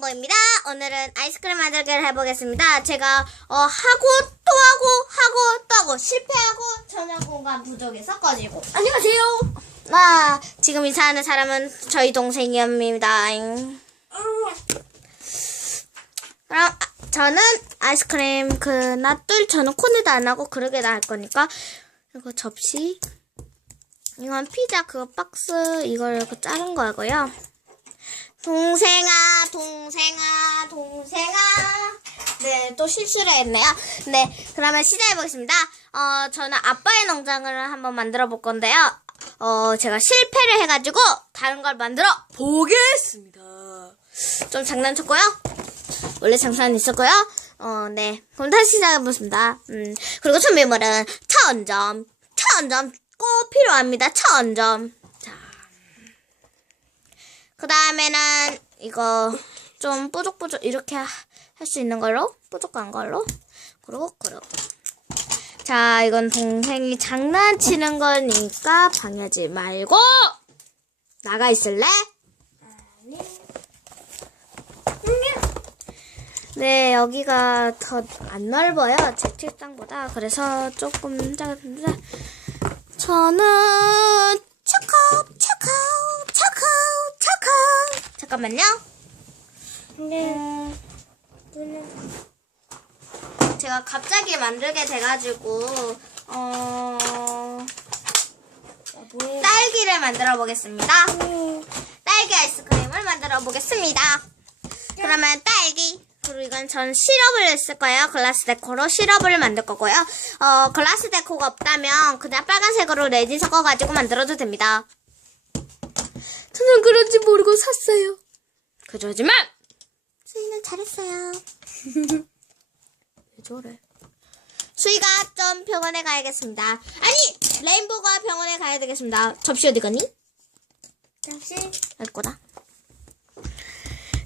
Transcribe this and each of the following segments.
보입니다. 오늘은 아이스크림 만들기를 해보겠습니다. 제가 어, 하고 또 하고 하고 또 하고 실패하고 전혀 공간 부족해서 꺼지고 안녕하세요. 아 지금 이사하는 사람은 저희 동생이옵니다. 그럼 아, 저는 아이스크림 그 놔둘 저는 코네도 안 하고 그러게 다할 거니까 이거 접시 이건 피자 그 박스 이걸 이렇게 자른 거고요. 동생아, 동생아, 동생아. 네, 또 실수를 했네요. 네, 그러면 시작해보겠습니다. 어, 저는 아빠의 농장을 한번 만들어 볼 건데요. 어, 제가 실패를 해가지고 다른 걸 만들어 보겠습니다. 좀 장난쳤고요. 원래 장난 있었고요. 어, 네. 그럼 다시 시작해보겠습니다. 음, 그리고 준비물은 천 점, 천점 꼭 필요합니다. 천 점. 자. 그 다음에는 이거 좀 뾰족뾰족 이렇게 할 수 있는 걸로, 뾰족한 걸로. 그리고, 그리고. 자, 이건 동생이 장난치는 거니까 방해하지 말고 나가 있을래? 네, 여기가 더 안 넓어요. 제 책상보다. 그래서 조금 작은데. 저는 초코, 초코, 초코. 잠깐만요. 네. 제가 갑자기 만들게 돼가지고, 어, 딸기를 만들어 보겠습니다. 딸기 아이스크림을 만들어 보겠습니다. 그러면 딸기. 그리고 이건 전 시럽을 쓸 거예요. 글라스 데코로 시럽을 만들 거고요. 어, 글라스 데코가 없다면 그냥 빨간색으로 레진 섞어가지고 만들어도 됩니다. 저는 그런지 모르고 샀어요. 그러지만 수이는 잘했어요. 왜 저래? 수이가 좀 병원에 가야겠습니다. 아니 레인보우가 병원에 가야 되겠습니다. 접시 어디 갔니? 잠시. 알 거다.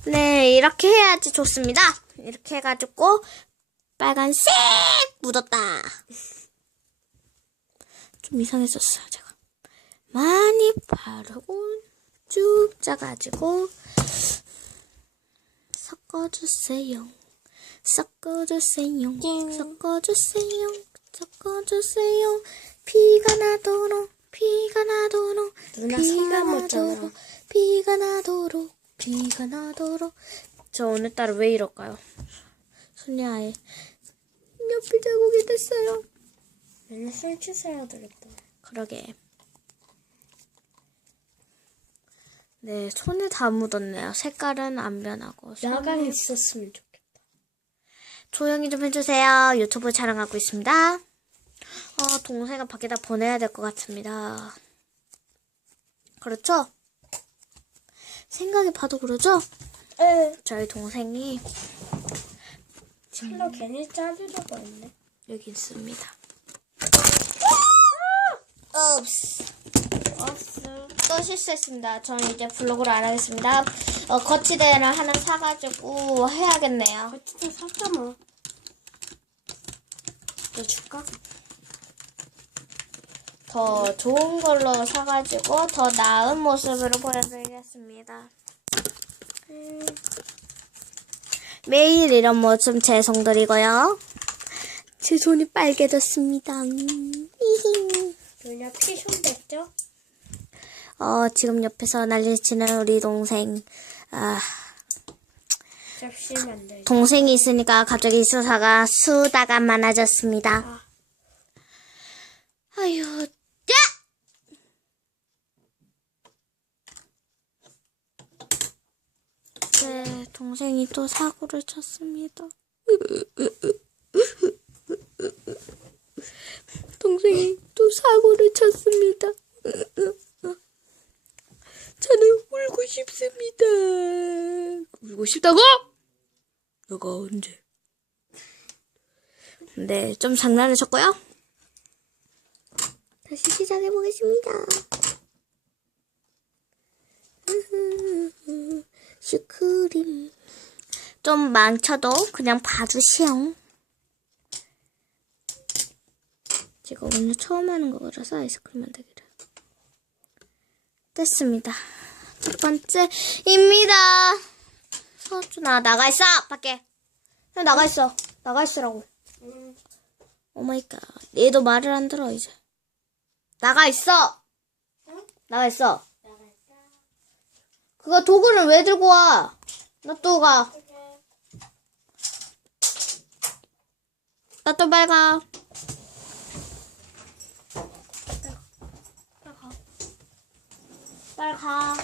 네, 이렇게 해야지 좋습니다. 이렇게 해가지고 빨간색 묻었다. 좀 이상했었어요, 제가. 많이 바르고 쭉 짜가지고 섞어주세요. 섞어주세요. 섞어주세요. 섞어주세요. 피가 나도록 피가 나도록 피가. 나도록 비가 나도록 비가 나도록 저 오늘따라 왜 이럴까요? 손야의 옆에 자국이 됐어요. 맨날 술 취사야 되겠다. 그러게. 네, 손에 다 묻었네요. 색깔은 안 변하고. 손에- 야간 있었으면 좋겠다. 조용히 좀 해주세요. 유튜브 촬영하고 있습니다. 어, 동생을 밖에다 보내야 될 것 같습니다. 그렇죠? 생각이 봐도 그러죠? 에. 저희 동생이 철로 괜히 자르려고 했네. 여기 있습니다. 옵스. 어스. 또 실수했습니다. 저는 이제 블로그를 안 하겠습니다. 어, 거치대를 하나 사가지고 해야겠네요. 진짜 샀잖아. 너 줄까? 더 좋은 걸로 사가지고 더 나은 모습으로 보여드리겠습니다. 음, 매일 이런 모습 죄송드리고요. 제 손이 빨개졌습니다. 누나 피션 됐죠? 어, 지금 옆에서 난리치는 우리 동생. 아, 접시. 동생이 있으니까 갑자기 수사가 수다가 많아졌습니다. 아. 아유, 야! 네, 동생이 또 사고를 쳤습니다. 동생이 또 사고를 쳤습니다. 울고 싶습니다. 울고 싶다고? 너가 언제? 네, 좀 장난을 쳤고요. 다시 시작해 보겠습니다. 슈크림. 좀 망쳐도 그냥 봐주시오. 제가 오늘 처음 하는 거라서 아이스크림 만들기를. 됐습니다. 첫 번째입니다. 손 준아, 나가 있어! 밖에. 형, 나가 있어. 나가 있으라고. 응. 오마이갓. 얘도 말을 안 들어, 이제. 나가 있어! 나가 있어. 그거 도구를 왜 들고 와? 나 또 가. 나 또 빨리 가. 빨리 가. 빨리 가.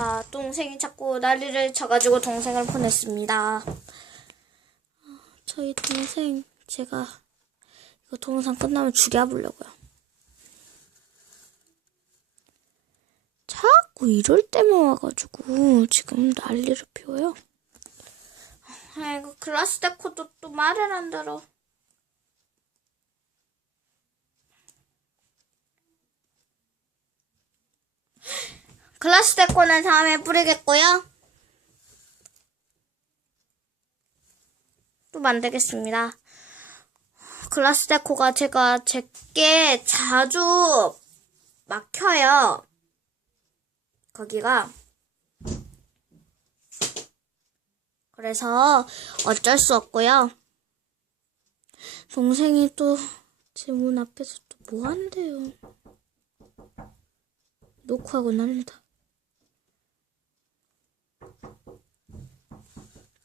아, 동생이 자꾸 난리를 쳐가지고 동생을 보냈습니다. 저희 동생, 제가 이거 동영상 끝나면 죽여보려고요. 자꾸 이럴 때만 와가지고 지금 난리를 피워요. 아이고 글라스 데코도 또 말을 안 들어. 글라스 데코는 다음에 뿌리겠고요. 또 만들겠습니다. 글라스 데코가 제가 제게 자주 막혀요. 거기가. 그래서 어쩔 수 없고요. 동생이 또 제 문 앞에서 또 뭐 한대요. 녹화하고 난리다.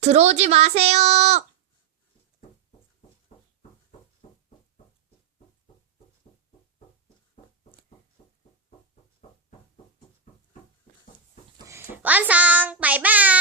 들어오지 마세요! 완성! 바이바이!